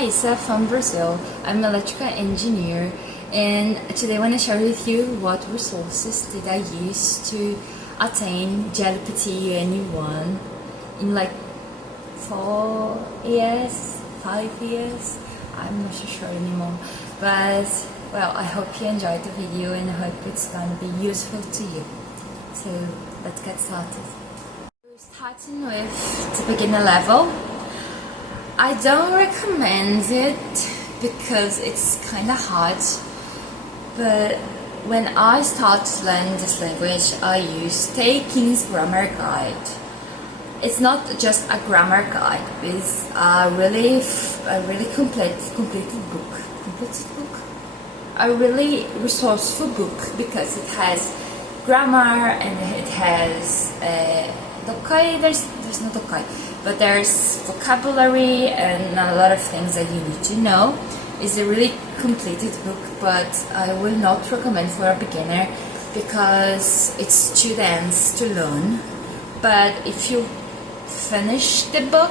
Raisa from Brazil. I'm an electrical engineer, and today I want to share with you what resources did I use to attain JLPT N1 in like 4 years, 5 years. I'm not so sure anymore, but well, I hope you enjoyed the video and I hope it's gonna be useful to you. So let's get started. We're starting with the beginner level. I don't recommend it because it's kind of hard, but when I started to learn this language, I used Taking Grammar Guide. It's not just a grammar guide, it's a really completed book. A really resourceful book because it has grammar and it has dokai. There's no dokai, but there's vocabulary and a lot of things that you need to know. It's a really completed book, but I will not recommend for a beginner because it's too dense to learn. But if you finish the book,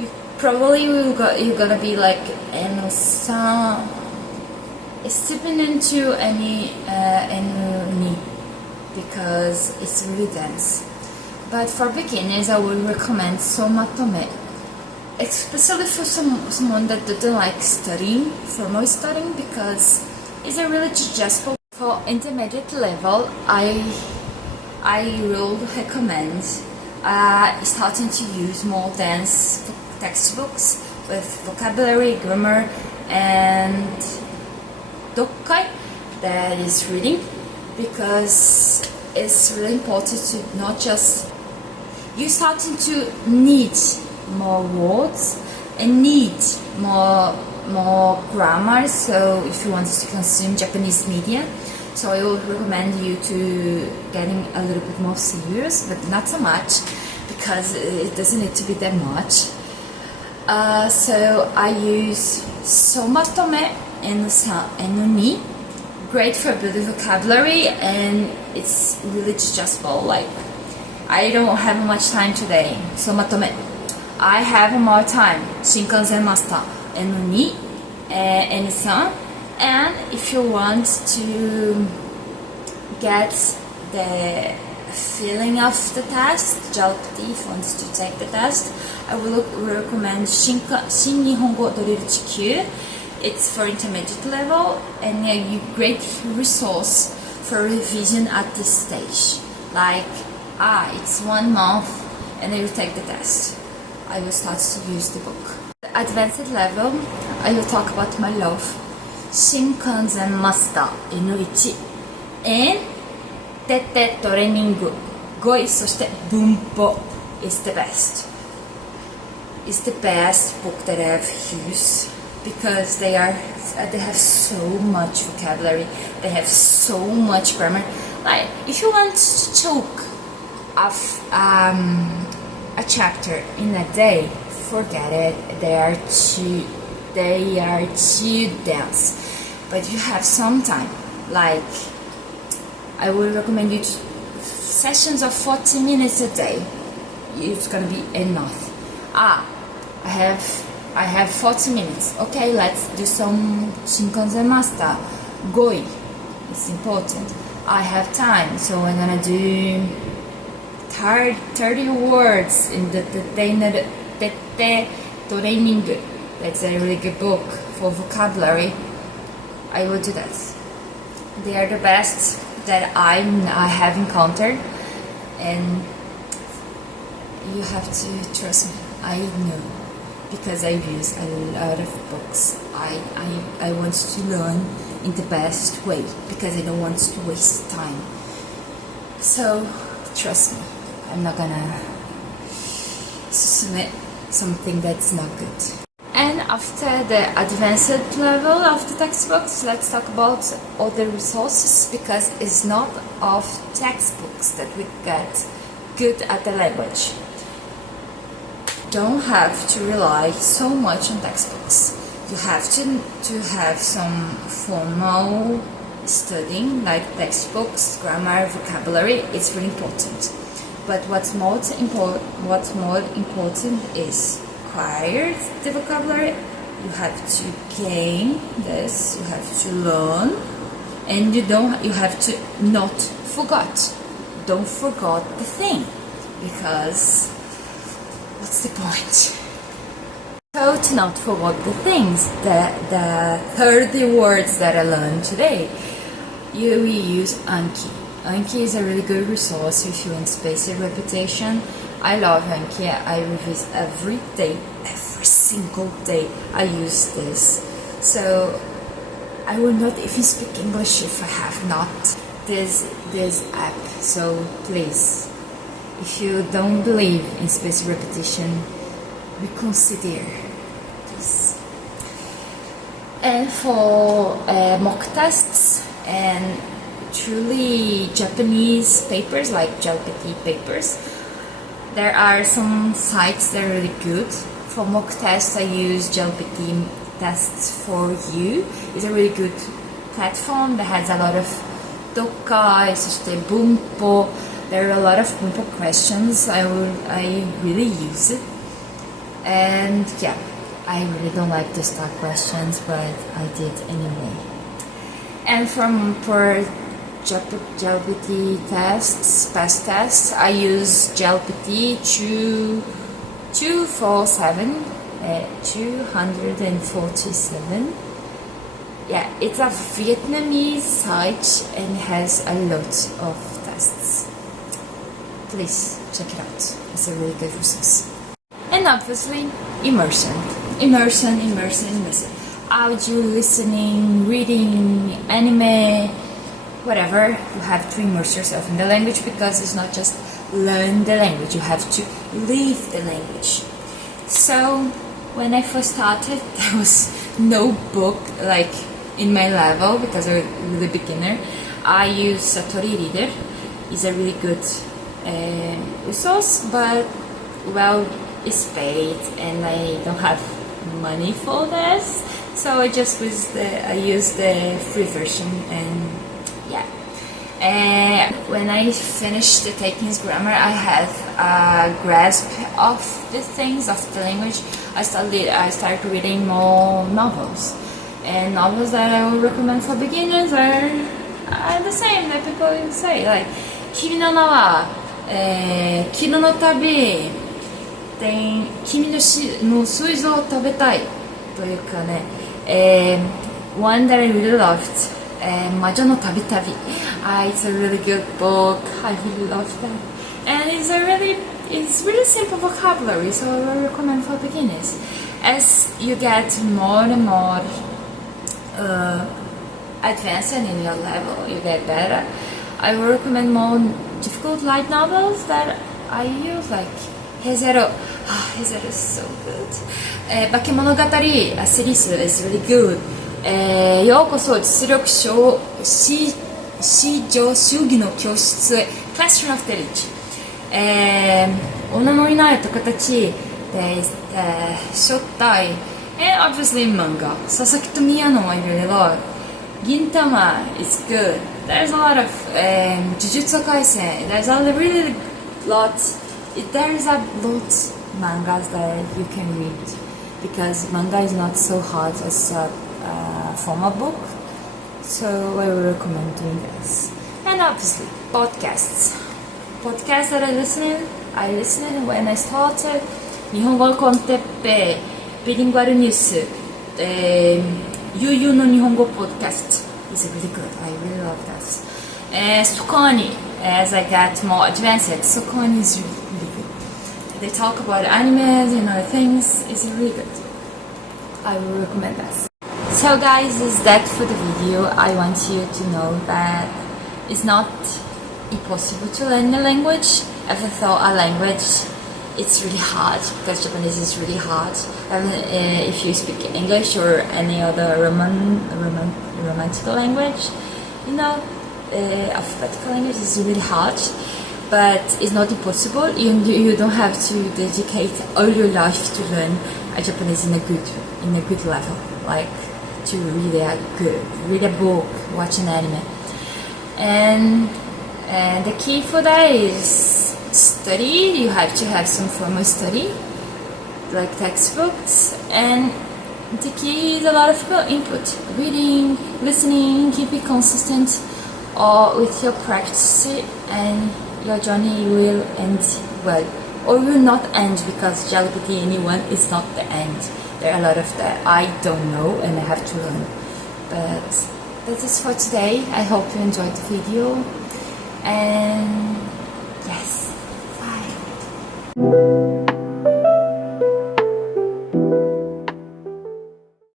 you probably you're gonna be like stepping into any because it's really dense. But for beginners, I would recommend Somatome, especially for someone that doesn't like studying, formal studying, because it's a really digestible. For intermediate level, I will recommend starting to use more dense textbooks with vocabulary, grammar, and dokai, that is reading, because it's really important to not just you starting to need more words and need more grammar. So if you want to consume Japanese media, so I would recommend you to getting a little bit more serious, but not so much because it doesn't need to be that much. So I use Somatome and Ni, great for building vocabulary, and it's really digestible. Like, I don't have much time today, Somatome. I have more time, Shinkansen Master and Ni and San. And if you want to get the feeling of the test, JLPT, if you want to take the test, I will recommend Shin Nihongo Drill Chikyu. It's for intermediate level and a great resource for revision at this stage. Like, it's 1 month and I will take the test. I will start to use the book. The advanced level, I will talk about my love. Shinkansen Master N1 and Tete Training Goi, そして文法 is the best. It's the best book that I've used because they have so much vocabulary, they have so much grammar. Like, if you want to choke off a chapter in a day, forget it. They are too dense. But you have some time. Like, I would recommend you sessions of 40 minutes a day. It's gonna be enough. I have 40 minutes. Okay, let's do some Shinkansen Master. Goi. It's important. I have time, so I'm gonna do 30 words in the Tete Training. That's a really good book for vocabulary. I will do that. They are the best that I have encountered, and you have to trust me. I know because I use a lot of books. I want to learn in the best way because I don't want to waste time. So trust me, I'm not gonna submit something that's not good. And after the advanced level of the textbooks, let's talk about other resources, because it's not of textbooks that we get good at the language. Don't have to rely so much on textbooks. You have to have some formal studying, like textbooks, grammar, vocabulary. It's really important. But what's more important is acquire the vocabulary you have to gain this, you have to learn, and you have to not forget. Don't forget the thing, because what's the point? So to not forget the things, the 30 words that I learned today, you will use Anki. Anki is a really good resource if you want spaced repetition. I love Anki. I revise every day, every single day I use this. So I will not even speak English if I have not this app. So please, if you don't believe in spaced repetition, reconsider this. And for mock tests and truly Japanese papers like JLPT papers, there are some sites that are really good. For mock tests, I use JLPT Tests for You. It's a really good platform that has a lot of Doka, Bunpo. There are a lot of Bunpo questions. I really use it. And yeah, I really don't like to start questions, but I did anyway. And for JLPT tests, past tests, I use JLPT 247. Yeah, it's a Vietnamese site and has a lot of tests. Please check it out. It's a really good resource. And obviously, immersion. Audio, listening, reading, anime, whatever. You have to immerse yourself in the language, because it's not just learn the language, you have to live the language. So when I first started, there was no book like in my level, because I'm really beginner. I use Satori Reader. It's a really good resource, but well, it's paid and I don't have money for this, so I just use the free version. And yeah, when I finished the taking grammar, I had a grasp of the things of the language. I started reading more novels, and novels that I would recommend for beginners are the same that people say, like Kimi no Na wa, Kino no Tabi, 君の水蔵を食べたいというかね、one that I really loved, 魔女の旅旅. It's a really good book. I really love that, and it's really simple vocabulary, so I recommend for beginners. As you get more and more advanced in your level, you get better. I will recommend more difficult light novels that I use, like Hezero. Hezero is so good. Bakemonogatari, a series is really good. ようこそ実力至上主義の教室へ Classroom of the Rich. 女のいないと形で初代 and obviously manga. Sasaki Tomiyano I really love. Gintama is good. There's a lot of Jujutsu Kaisen. There's a really lot. There's a lot mangas that you can read, because manga is not so hard as a formal book, so I would recommend doing this. And obviously podcasts that I listened when I started. 日本語コンテッペビリングアルニュース、悠々の日本語ポッドキャスト is really good. I really love that. Sokoni, as I got more advanced, Sokoni is really good. They talk about animes and other things. It's really good. I will recommend that. So guys, is that for the video. I want you to know that it's not impossible to learn a language. Ever thought a language it's really hard, because Japanese is really hard. If you speak English or any other romantic language, you know, alphabetical language is really hard, but it's not impossible. You don't have to dedicate all your life to learn Japanese in a good level, like to read a book, watch an anime. And the key for that is study. You have to have some formal study, like textbooks, and The key is a lot of input, reading, listening, keep it consistent or with your practice, and your journey will end well, or will not end, because JLPT N1 is not the end. There are a lot of that I don't know and I have to learn. But that is for today. I hope you enjoyed the video, and yes, bye.